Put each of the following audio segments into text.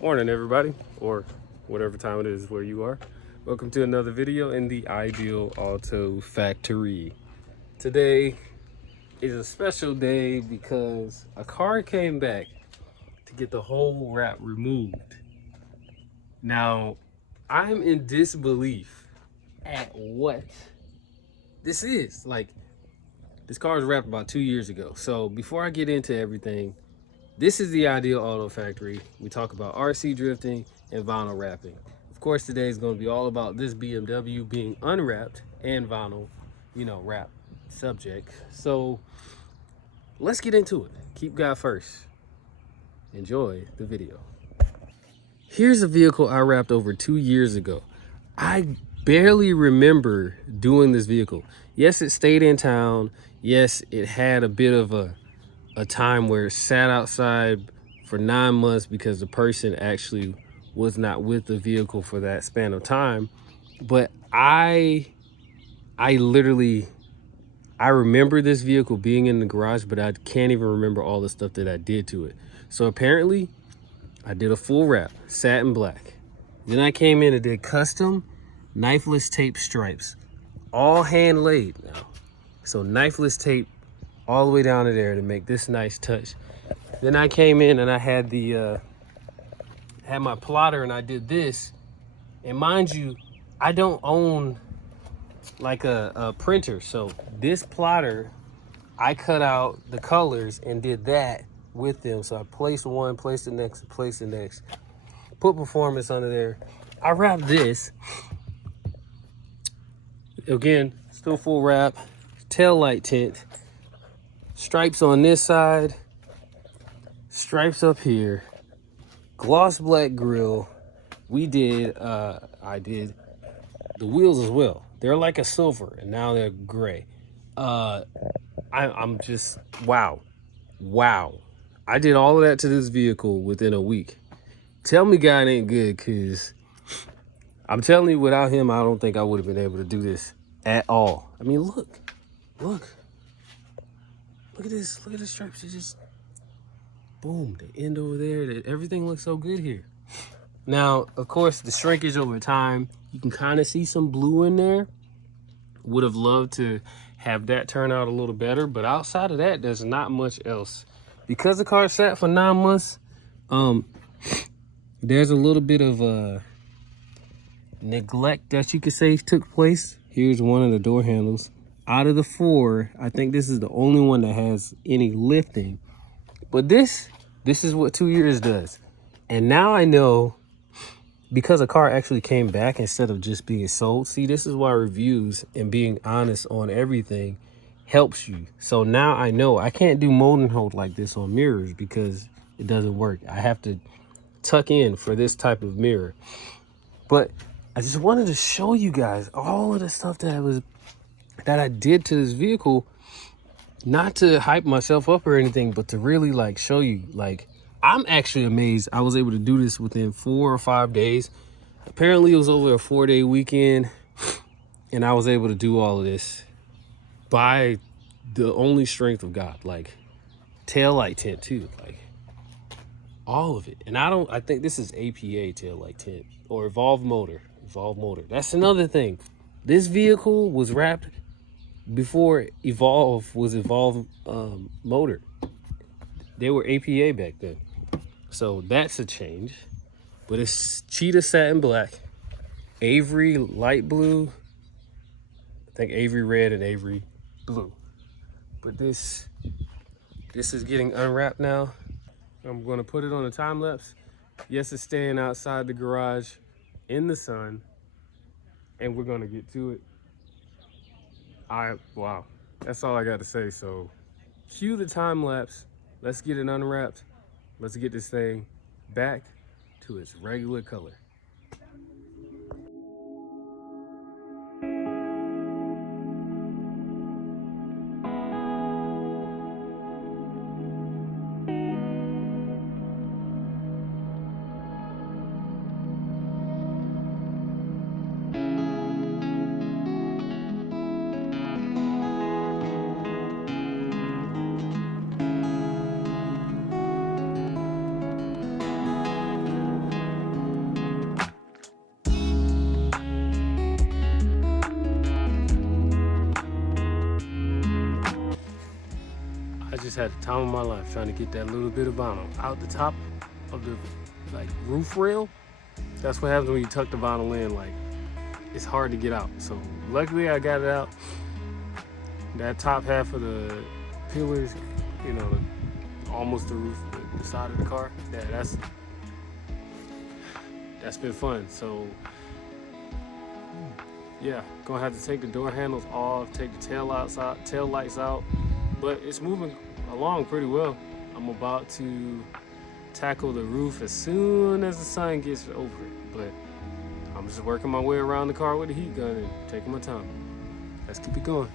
Morning, everybody, or whatever time it is where you are. Welcome to another video in the Ideal Auto Factory. Today is a special day because a car came back to get the whole wrap removed. Now, I'm in disbelief at what this is. Like, this car was wrapped about 2 years ago. So before I get into everything, this is the Ideal Auto Factory. We talk about RC drifting and vinyl wrapping. Of course, today is going to be all about this BMW being unwrapped and vinyl, wrap subject. So let's get into it. Keep God first. Enjoy the video. Here's a vehicle I wrapped over 2 years ago. I barely remember doing this vehicle. Yes, it stayed in town. Yes, it had a bit of a time where it sat outside for 9 months because the person actually was not with the vehicle for that span of time. But I literally remember this vehicle being in the garage, but I can't even remember all the stuff that I did to it. So apparently I did a full wrap, satin black. Then I came in and did custom knifeless tape stripes, all hand laid now. So knifeless tape all the way down to there to make this nice touch. Then I came in and I had had my plotter and I did this. And mind you, I don't own like a printer. So this plotter, I cut out the colors and did that with them. So I placed one, placed the next, placed the next, put performance under there. I wrapped this. Again, still full wrap, tail light tint, stripes on this side, stripes up here, gloss black grille. I did the wheels as well. They're like a silver and now they're gray. I'm just, wow. I did all of that to this vehicle within a week. Tell me God ain't good, because I'm telling you, without him, I don't think I would have been able to do this at all. I mean, look at this. Look at the stripes. It just, boom, the end over there. Everything looks so good here. Now, of course, the shrinkage over time, you can kind of see some blue in there. Would have loved to have that turn out a little better, but outside of that, there's not much else. Because the car sat for 9 months, there's a little bit of neglect that you could say took place. Here's one of the door handles. Out of the 4, I think this is the only one that has any lifting. But this is what 2 years does. And now I know, because a car actually came back instead of just being sold. See, this is why reviews and being honest on everything helps you. So now I know I can't do mold and hold like this on mirrors because it doesn't work. I have to tuck in for this type of mirror. But I just wanted to show you guys all of the stuff that I did to this vehicle, not to hype myself up or anything, but to really like show you, like, I'm actually amazed I was able to do this within 4 or 5 days. Apparently it was over a 4-day weekend and I was able to do all of this by the only strength of God. Like, tail light tint too, like all of it. And I think this is APA tail light tint or evolved motor. That's another thing. This vehicle was wrapped before Evolve was Evolve motor. They were APA back then. So that's a change. But it's cheetah satin black, Avery light blue, I think Avery red and Avery blue. But this is getting unwrapped now. I'm gonna put it on a time lapse. Yes, it's staying outside the garage in the sun, and we're gonna get to it. Wow, that's all I got to say. So cue the time lapse. Let's get it unwrapped. Let's get this thing back to its regular color. had the time of my life trying to get that little bit of vinyl out the top of the like roof rail. That's what happens when you tuck the vinyl in. Like, it's hard to get out. So luckily I got it out. That top half of the pillars, you know, almost the roof, the side of the car. Yeah, that's been fun. So yeah, gonna have to take the door handles off, take the tail lights out, but it's moving along pretty well. I'm about to tackle the roof as soon as the sun gets over it, but I'm just working my way around the car with the heat gun and taking my time. Let's keep it going.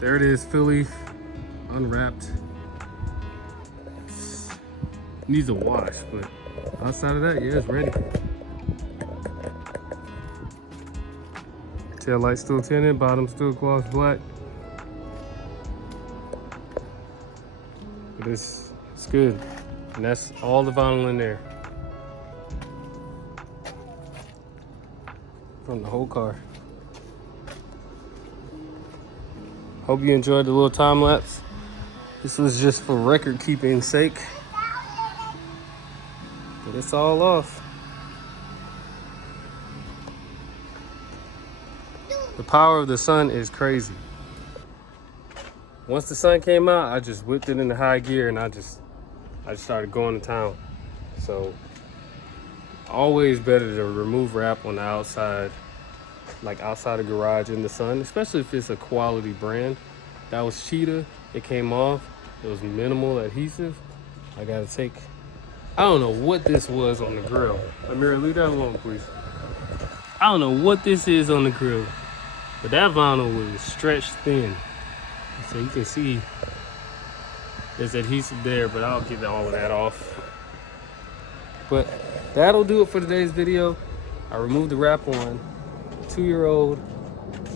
There it is, fully unwrapped. Needs a wash, but outside of that, yeah, it's ready. Tail light still tinted, bottom still gloss black. But it's good. And that's all the vinyl in there. From the whole car. Hope you enjoyed the little time lapse. This was just for record keeping sake. But it's all off. The power of the sun is crazy. Once the sun came out, I just whipped it into high gear and I just started going to town. So always better to remove wrap on the outside, like outside the garage in the sun, especially if it's a quality brand. That was Cheetah. It came off. It was minimal adhesive. I don't know what this was on the grill. Amira, leave that alone, please. I don't know what this is on the grill, but that vinyl was stretched thin. So you can see there's adhesive there, but I'll get all of that off. But that'll do it for today's video. I removed the wrap on 2-year-old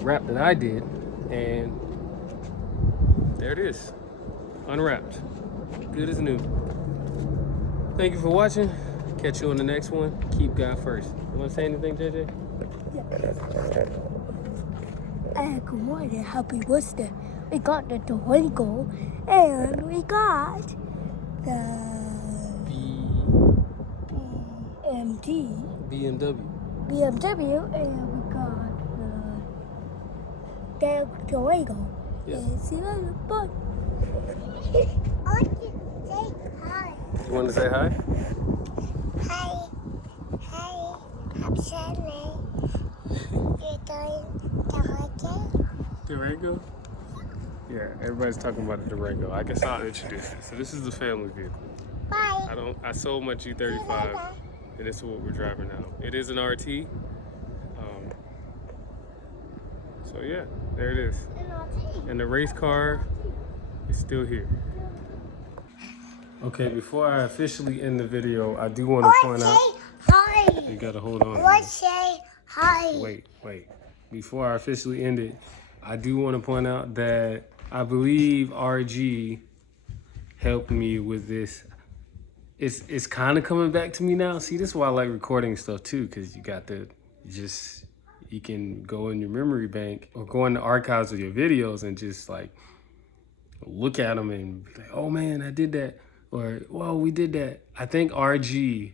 wrap that I did, and there it is, unwrapped, good as new. Thank you for watching. Catch you on the next one. Keep God first. You want to say anything, JJ? Yeah. Good morning, happy birthday. We got the Durango, and we got the BMW, and we got the Durango. Yeah. See you later, bye. You want to say hi? Hi, I'm Sally. You're doing Durango? Durango? Yeah, everybody's talking about the Durango. I guess I'll introduce it. So this is the family vehicle. Bye. I sold my G35, and this is what we're driving now. It is an RT. So yeah, there it is. And the race car is still here. Okay, before I officially end the video, I do want to point out. Hi. You gotta hold on. Let's say hi. Wait. Before I officially end it, I do want to point out that I believe RG helped me with this. It's kind of coming back to me now. See, this is why I like recording stuff too, because you can go in your memory bank or go in the archives of your videos and just like look at them and be like, oh man, I did that. Or, whoa, we did that. I think RG,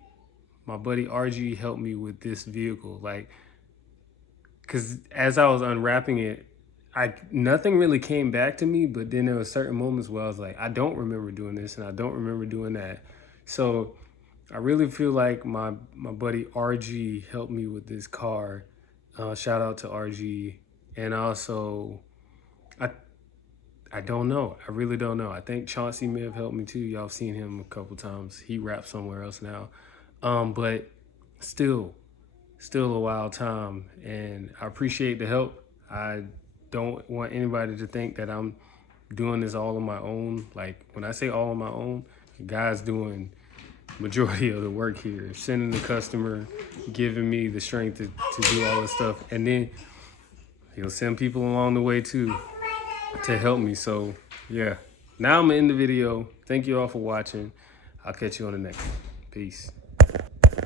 my buddy RG, helped me with this vehicle. Like, because as I was unwrapping it, nothing really came back to me, but then there were certain moments where I was like, I don't remember doing this and I don't remember doing that. So I really feel like my buddy RG helped me with this car. Shout out to RG. And also, I don't know. I really don't know. I think Chauncey may have helped me too. Y'all seen him a couple times. He raps somewhere else now. But still a wild time. And I appreciate the help. I don't want anybody to think that I'm doing this all on my own. Like when I say all on my own, the guy's doing majority of the work here, sending the customer, giving me the strength to do all this stuff. And then he'll send people along the way too to help me. So yeah, now I'm gonna end the video. Thank you all for watching. I'll catch you on the next one. Peace.